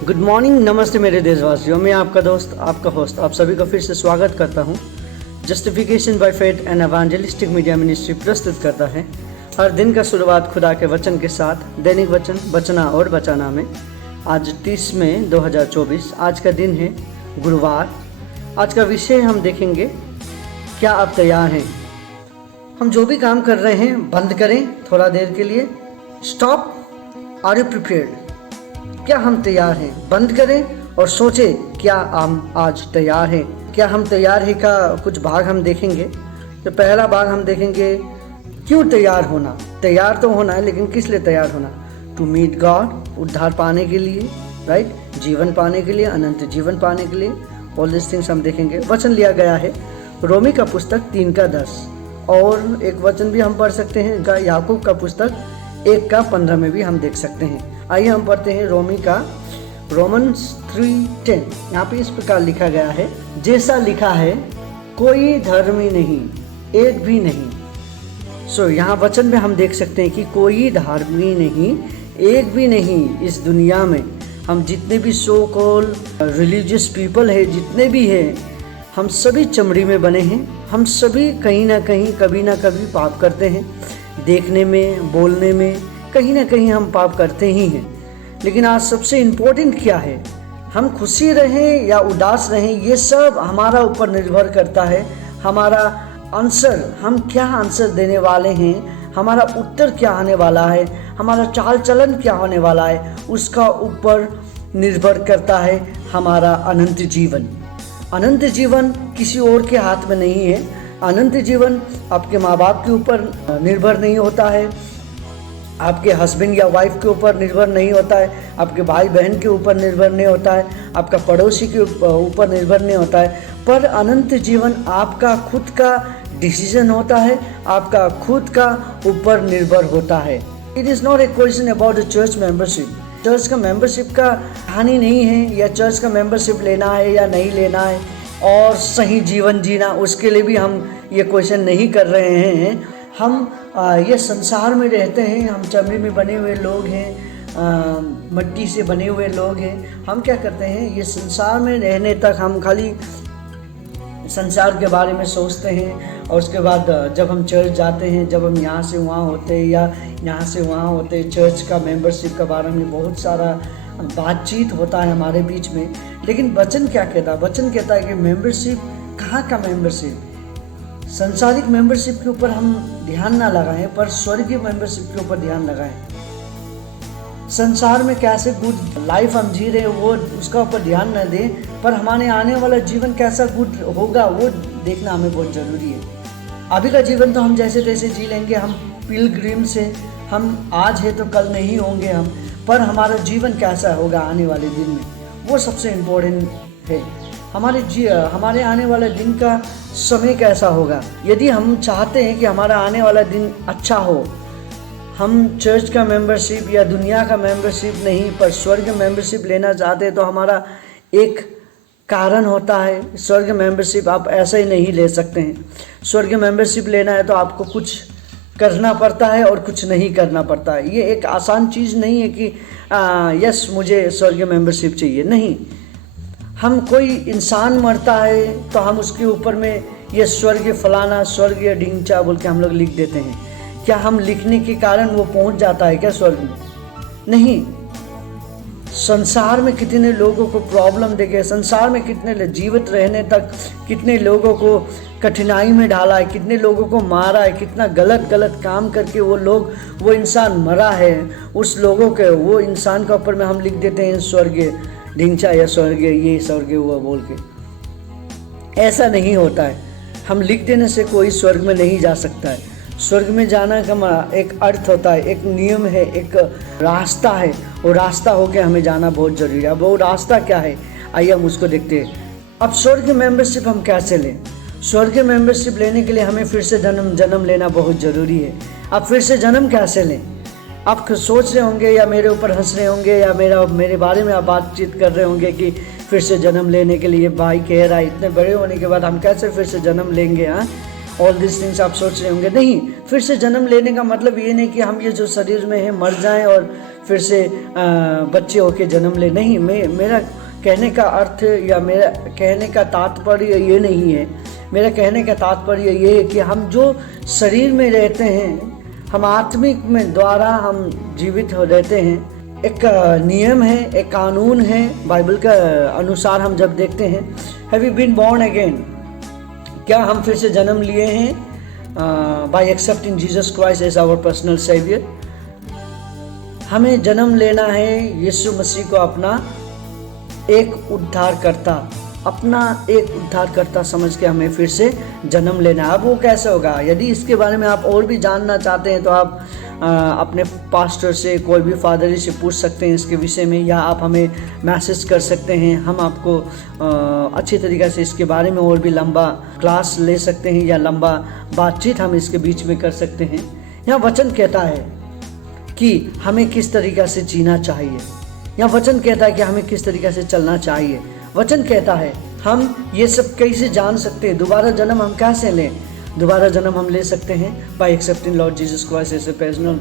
Good morning, नमस्ते मेरे देशवासियों। मैं आपका दोस्त, आपका होस्ट, आप सभी का फिर से स्वागत करता हूं। Justification by faith and evangelistic media ministry प्रस्तुत करता है हर दिन का शुरुआत खुदा के वचन के साथ, दैनिक वचन बचना और बचाना में। आज 30 मई 2024, आज का दिन है गुरुवार। आज का विषय हम देखेंगे, क्या आप तैयार हैं? हम जो भी काम कर रहे हैं बंद करें थोड़ा देर के लिए। Stop, are you prepared? क्या हम तैयार हैं? बंद करें और सोचें, क्या हम आज तैयार हैं? क्या हम तैयार हैं का कुछ भाग हम देखेंगे। तो पहला भाग हम देखेंगे, क्यों तैयार होना। तैयार तो होना है, लेकिन किस लिए तैयार होना? टू मीट गॉड, उद्धार पाने के लिए, राइट, जीवन पाने के लिए, अनंत जीवन पाने के लिए। ऑल दिस थिंग्स हम देखेंगे। वचन लिया गया है रोमी का पुस्तक 3:10, और एक वचन भी हम पढ़ सकते हैं याकूब का पुस्तक 1:15 में भी हम देख सकते हैं। आइए हम पढ़ते हैं रोमन्स 3:10। यहाँ पे इस प्रकार लिखा गया है, जैसा लिखा है, कोई धर्मी नहीं, एक भी नहीं। यहाँ वचन में हम देख सकते हैं कि कोई धर्मी नहीं, एक भी नहीं। इस दुनिया में हम जितने भी सो कॉल रिलीजियस पीपल है, जितने भी हैं, हम सभी चमड़ी में बने हैं। हम सभी कहीं ना कहीं, कभी ना कभी पाप करते हैं। देखने में, बोलने में, कहीं ना कहीं हम पाप करते ही हैं। लेकिन आज सबसे इम्पोर्टेंट क्या है, हम खुशी रहें या उदास रहें, ये सब हमारा ऊपर निर्भर करता है। हमारा आंसर, हम क्या आंसर देने वाले हैं, हमारा उत्तर क्या आने वाला है, हमारा चाल चलन क्या होने वाला है, उसका ऊपर निर्भर करता है हमारा अनंत जीवन। अनंत जीवन किसी और के हाथ में नहीं है। अनंत जीवन आपके माँ बाप के ऊपर निर्भर नहीं होता है, आपके हस्बैंड या वाइफ के ऊपर निर्भर नहीं होता है, आपके भाई बहन के ऊपर निर्भर नहीं होता है, आपका पड़ोसी के ऊपर निर्भर नहीं होता है। पर अनंत जीवन आपका खुद का डिसीजन होता है, आपका खुद का ऊपर निर्भर होता है। It is not a question about the church membership. Church का मेंबरशिप का कहानी नहीं है, या चर्च का मेंबरशिप लेना है या नहीं लेना है, और सही जीवन जीना, उसके लिए भी हम ये क्वेश्चन नहीं कर रहे हैं। हम ये संसार में रहते हैं, हम चमड़ी में बने हुए लोग हैं, मिट्टी से बने हुए लोग हैं। हम क्या करते हैं, ये संसार में रहने तक हम खाली संसार के बारे में सोचते हैं, और उसके बाद जब हम चर्च जाते हैं, जब हम यहाँ से वहाँ होते हैं या यहाँ से वहाँ होते हैं, चर्च का मेंबरशिप के बारे में बहुत सारा बातचीत होता है हमारे बीच में। लेकिन वचन क्या कहता है? वचन कहता है कि मेंबरशिप, कहाँ का मेंबरशिप? संसारिक मेंबरशिप के ऊपर हम ध्यान ना लगाएं, पर स्वर्गीय मेंबरशिप के ऊपर ध्यान लगाएं। संसार में कैसे गुड लाइफ हम जी रहे हैं, वो उसका ऊपर ध्यान न दें, पर हमारे आने वाला जीवन कैसा गुड होगा वो देखना हमें बहुत ज़रूरी है। अभी का जीवन तो हम जैसे तैसे जी लेंगे, हम पिलग्रिम से, हम आज है तो कल नहीं होंगे हम, पर हमारा जीवन कैसा होगा आने वाले दिन में, वो सबसे इम्पोर्टेंट है। हमारे आने वाले दिन का समय कैसा होगा। यदि हम चाहते हैं कि हमारा आने वाला दिन अच्छा हो, हम चर्च का मेंबरशिप या दुनिया का मेंबरशिप नहीं, पर स्वर्ग मेंबरशिप लेना चाहते हैं, तो हमारा एक कारण होता है। स्वर्ग मेंबरशिप आप ऐसे ही नहीं ले सकते हैं। स्वर्ग मेंबरशिप लेना है तो आपको कुछ करना पड़ता है और कुछ नहीं करना पड़ता है। ये एक आसान चीज़ नहीं है कि यस मुझे स्वर्ग मेंबरशिप चाहिए, नहीं। हम कोई इंसान मरता है तो हम उसके ऊपर में ये स्वर्ग फलाना, स्वर्ग या ढिंचा बोल के हम लोग लिख देते हैं। क्या हम लिखने के कारण वो पहुंच जाता है क्या स्वर्ग में? नहीं। संसार में कितने लोगों को प्रॉब्लम देके, संसार में कितने जीवित रहने तक कितने लोगों को कठिनाई में डाला है, कितने लोगों को मारा है, कितना गलत काम करके वो इंसान मरा है। उस लोगों के, वो इंसान के ऊपर में हम लिख देते हैं स्वर्गीय ढिंचा या स्वर्गीय ये स्वर्गीय हुआ बोल के। ऐसा नहीं होता है। हम लिख देने से कोई स्वर्ग में नहीं जा सकता है। स्वर्ग में जाना का एक अर्थ होता है, एक नियम है, एक रास्ता है। वो रास्ता होके हमें जाना बहुत जरूरी है। अब वो रास्ता क्या है, आइए हम उसको देखते हैं। अब स्वर्ग मेंबरशिप हम कैसे लें? स्वर्ग मेंबरशिप लेने के लिए हमें फिर से जन्म लेना बहुत ज़रूरी है। अब फिर से जन्म कैसे लें? आप सोच रहे होंगे या मेरे ऊपर हंस रहे होंगे या मेरे बारे में आप बातचीत कर रहे होंगे कि फिर से जन्म लेने के लिए भाई कह रहा है, इतने बड़े होने के बाद हम कैसे फिर से जन्म लेंगे? हाँ, ऑल दिस थिंग्स आप सोच रहे होंगे। नहीं, फिर से जन्म लेने का मतलब ये नहीं कि हम ये जो शरीर में है मर जाएं और फिर से बच्चे होके जन्म ले, नहीं। मेरा कहने का अर्थ या मेरा कहने का तात्पर्य ये नहीं है। मेरा कहने का तात्पर्य ये है कि हम जो शरीर में रहते हैं, हम आत्मिक में द्वारा हम जीवित हो रहते हैं। एक नियम है, एक कानून है बाइबल का अनुसार। हम जब देखते हैं have you been born again, क्या हम फिर से जन्म लिए हैं by accepting Jesus Christ as our personal saviour. हमें जन्म लेना है यीशु मसीह को अपना एक उद्धारकर्ता समझ के हमें फिर से जन्म लेना है। अब वो कैसे होगा? यदि इसके बारे में आप और भी जानना चाहते हैं तो आप अपने पास्टर से, कोई भी फादर से पूछ सकते हैं इसके विषय में, या आप हमें मैसेज कर सकते हैं। हम आपको अच्छी तरीक़े से इसके बारे में और भी लंबा क्लास ले सकते हैं या लंबा बातचीत हम इसके बीच में कर सकते हैं। यहाँ वचन कहता है कि हमें किस तरीक़े से जीना चाहिए। यहाँ वचन कहता है कि हमें किस तरीक़े से चलना चाहिए। वचन कहता है हम ये सब कैसे जान सकते हैं, दोबारा जन्म हम कैसे लें। दोबारा जन्म हम ले सकते हैं by accepting Lord Jesus Christ as a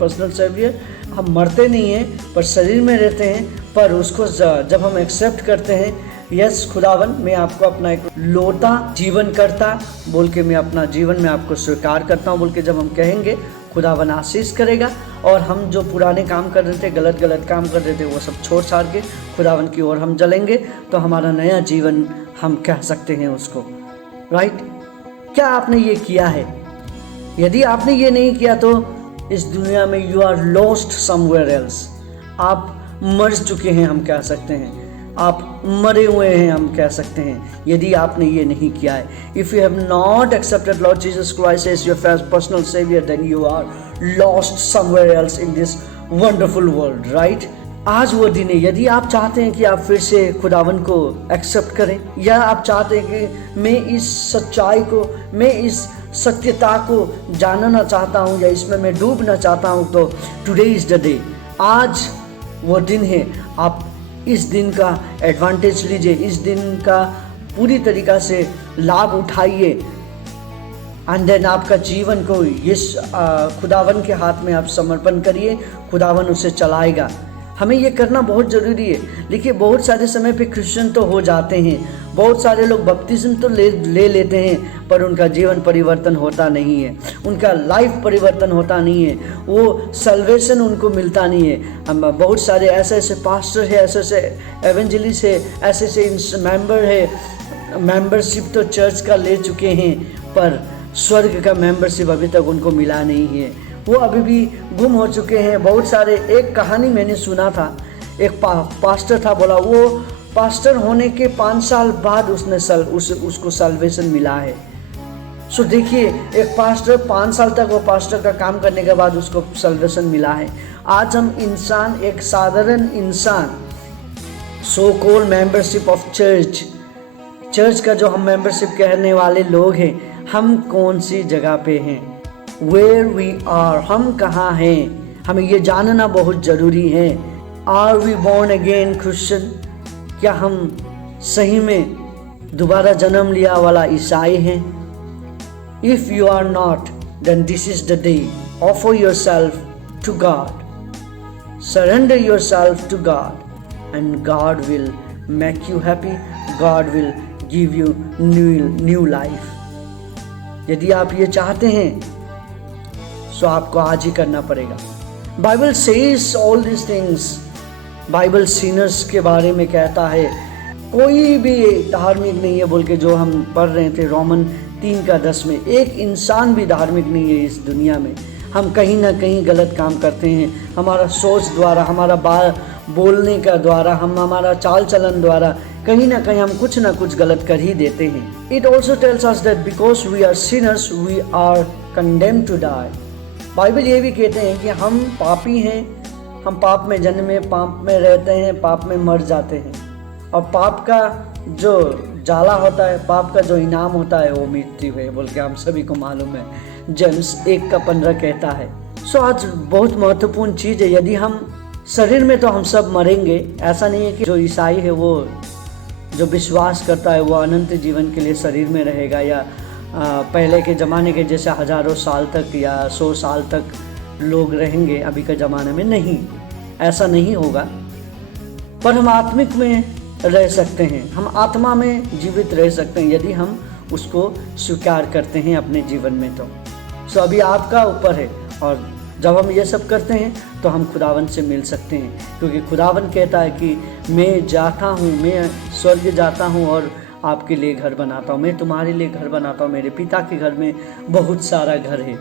personal saviour. हम मरते नहीं हैं पर शरीर में रहते हैं, पर उसको जब हम एक्सेप्ट करते हैं, यस खुदावन मैं आपको अपना एक लौटा जीवन करता बोल के, मैं अपना जीवन में आपको स्वीकार करता हूँ बोल के जब हम कहेंगे, खुदावन आशीष करेगा। और हम जो पुराने काम कर रहे थे, गलत काम कर रहे थे, वो सब छोड़ छाड़ के खुदावन की ओर हम चलेंगे, तो हमारा नया जीवन हम कह सकते हैं उसको, राइट। क्या आपने ये किया है? यदि आपने ये नहीं किया तो इस दुनिया में you are lost somewhere else. आप मर चुके हैं हम कह सकते हैं, आप मरे हुए हैं हम कह सकते हैं, यदि आपने ये नहीं किया है। If you have not accepted Lord Jesus Christ as your personal saviour, then you are lost somewhere else in this wonderful world, right. आज वो दिन है, यदि आप चाहते हैं कि आप फिर से खुदावन को एक्सेप्ट करें, या आप चाहते हैं कि मैं इस सच्चाई को, मैं इस सत्यता को जानना चाहता हूँ या इसमें मैं डूबना चाहता हूँ, तो टुडे इज़ द डे। आज वो दिन है। आप इस दिन का एडवांटेज लीजिए, इस दिन का पूरी तरीक़ा से लाभ उठाइए, एंड देन आपका जीवन को इस खुदावन के हाथ में आप समर्पण करिए। खुदावन उसे चलाएगा। हमें ये करना बहुत ज़रूरी है। देखिए बहुत सारे समय पे क्रिश्चियन तो हो जाते हैं, बहुत सारे लोग बपतिस्म तो ले लेते हैं, पर उनका जीवन परिवर्तन होता नहीं है, उनका लाइफ परिवर्तन होता नहीं है, वो सल्वेशन उनको मिलता नहीं है। हम बहुत सारे ऐसे पास्टर है, ऐसे एवेंजलिस्ट है, ऐसे मेंबर है, मेंबरशिप तो चर्च का ले चुके हैं, पर स्वर्ग का मेंबरशिप अभी तक उनको मिला नहीं है, वो अभी भी गुम हो चुके हैं। बहुत सारे, एक कहानी मैंने सुना था, एक पास्टर था, बोला वो पास्टर होने के 5 साल बाद उसको सल्वेशन मिला है। सो देखिए, एक पास्टर 5 साल तक वो पास्टर का काम करने के बाद उसको सल्वेशन मिला है। आज हम इंसान, एक साधारण इंसान, so called membership of church का जो हम मेंबरशिप कहने वाले लोग हैं, हम कौन सी जगह पे हैं? Where we are, हम कहाँ हैं? हमें ये जानना बहुत ज़रूरी है। Are we born again Christian? क्या हम सही में दोबारा जन्म लिया वाला ईसाई हैं? If you are not, then this is the day. Offer yourself to God. Surrender yourself to God, and God will make you happy. God will give you new life. यदि आप ये चाहते हैं तो आपको आज ही करना पड़ेगा। Bible says all this things. Bible Sinners के बारे में कहता है, कोई भी धार्मिक नहीं है बोल के, जो हम पढ़ रहे थे रोमन 3:10 में, एक इंसान भी धार्मिक नहीं है इस दुनिया में। हम कहीं ना कहीं गलत काम करते हैं, हमारा सोच द्वारा, हमारा बोलने का द्वारा, हमारा चाल चलन द्वारा कहीं ना कहीं हम कुछ ना कुछ गलत कर ही देते हैं। It also tells us that because we are sinners we are condemned to die. Bible ये भी कहते हैं कि हम पापी हैं, हम पाप में जन्मे, पाप में रहते हैं, पाप में मर जाते हैं, और पाप का जो जाला होता है, पाप का जो इनाम होता है वो मृत्यु है बोल के हम सभी को मालूम है। जेम्स 1:15 कहता है। सो आज बहुत महत्वपूर्ण चीज़ है। यदि हम शरीर में, तो हम सब मरेंगे, ऐसा नहीं है कि जो ईसाई है, वो जो विश्वास करता है वो अनंत जीवन के लिए शरीर में रहेगा, या पहले के ज़माने के जैसे हज़ारों साल तक या 100 साल तक लोग रहेंगे अभी के ज़माने में, नहीं, ऐसा नहीं होगा, पर हम आत्मिक में रह सकते हैं, हम आत्मा में जीवित रह सकते हैं यदि हम उसको स्वीकार करते हैं अपने जीवन में। तो अभी आपका ऊपर है, और जब हम ये सब करते हैं तो हम खुदावन से मिल सकते हैं, क्योंकि खुदावन कहता है कि मैं जाता हूँ, मैं स्वर्ग जाता हूँ और आपके लिए घर बनाता हूँ, मैं तुम्हारे लिए घर बनाता हूँ, मेरे पिता के घर में बहुत सारा घर है।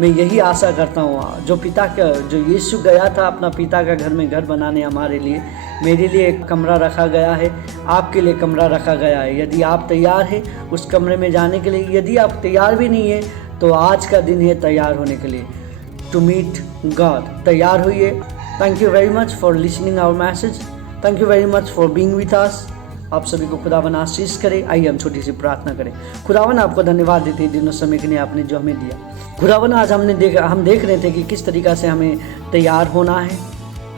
मैं यही आशा करता हूँ, जो यीशु गया था अपना पिता का घर में घर बनाने हमारे लिए, मेरे लिए एक कमरा रखा गया है, आपके लिए कमरा रखा गया है। यदि आप तैयार हैं उस कमरे में जाने के लिए, यदि आप तैयार भी नहीं है तो आज का दिन है तैयार होने के लिए, टू मीट गॉड। तैयार होइए। Thank you very much for listening our message, thank you very much for being with us. आप सभी को खुदावन आशीष करे। आइए हम छोटी सी प्रार्थना करें। खुदावन आपको धन्यवाद देते हैं दिनों समय के लिए आपने जो हमें दिया। खुदावन आज हम देख रहे थे कि किस तरीक़ा से हमें तैयार होना है,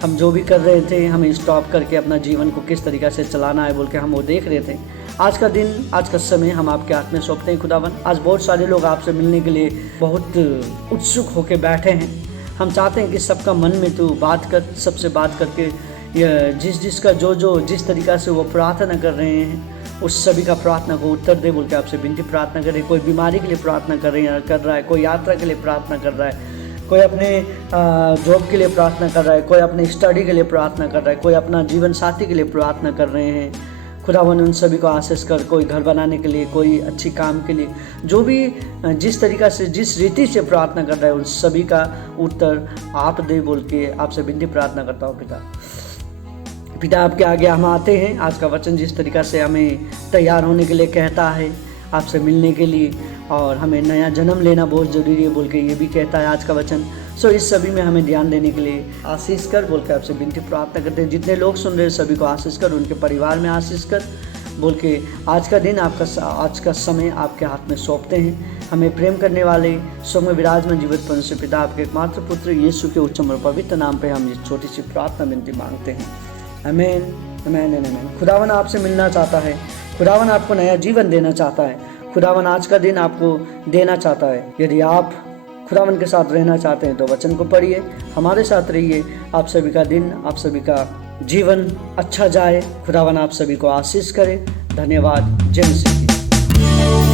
हम जो भी कर रहे थे हमें स्टॉप करके अपना जीवन को किस तरीक़ा से चलाना है बोल के हम वो देख रहे थे। आज का दिन, आज का समय हम आपके हाथ में सौंपते हैं खुदावन। आज बहुत सारे लोग आपसे मिलने के लिए बहुत उत्सुक होकर बैठे हैं। हम चाहते हैं कि सबका मन में तू बात कर, सबसे बात करके जिसका जिस तरीक़ा से वो प्रार्थना कर रहे हैं उस सभी का प्रार्थना को उत्तर दे बोल के आपसे विनती प्रार्थना करें। कोई बीमारी के लिए प्रार्थना कर रहा है, कोई यात्रा के लिए प्रार्थना कर रहा है, कोई अपने जॉब के लिए प्रार्थना कर रहा है, कोई अपने स्टडी के लिए प्रार्थना कर रहा है, कोई अपना जीवन साथी के लिए प्रार्थना कर रहे हैं। खुदावन उन सभी को आशीष कर, कोई घर बनाने के लिए, कोई अच्छी काम के लिए, जो भी जिस तरीक़ा से जिस रीति से प्रार्थना कर रहा है उन सभी का उत्तर आप दे बोल के आपसे विनती प्रार्थना करता हूँ। पिता आपके आगे हम आते हैं। आज का वचन जिस तरीक़ा से हमें तैयार होने के लिए कहता है आपसे मिलने के लिए, और हमें नया जन्म लेना बहुत ज़रूरी है बोल के ये भी कहता है आज का वचन। इस सभी में हमें ध्यान देने के लिए आशीष कर बोल के आपसे विनती प्रार्थना करते हैं। जितने लोग सुन रहे हैं सभी को आशीष कर, उनके परिवार में आशीष कर बोल के आज का दिन आज का समय आपके हाथ में सौंपते हैं। हमें प्रेम करने वाले स्वर्ग में विराजमान जीवित परमेश्वर पिता आपके एकमात्र पुत्र यीशु के उच्चम और पवित्र नाम पे हम ये छोटी सी प्रार्थना विनती मांगते हैं। आमीन, आमीन, आमीन। खुदावन आपसे मिलना चाहता है, खुदावन आपको नया जीवन देना चाहता है, खुदावन आज का दिन आपको देना चाहता है। यदि आप खुदावन के साथ रहना चाहते हैं तो वचन को पढ़िए, हमारे साथ रहिए। आप सभी का दिन, आप सभी का जीवन अच्छा जाए। खुदावन आप सभी को आशीष करे। धन्यवाद। जय मसीह।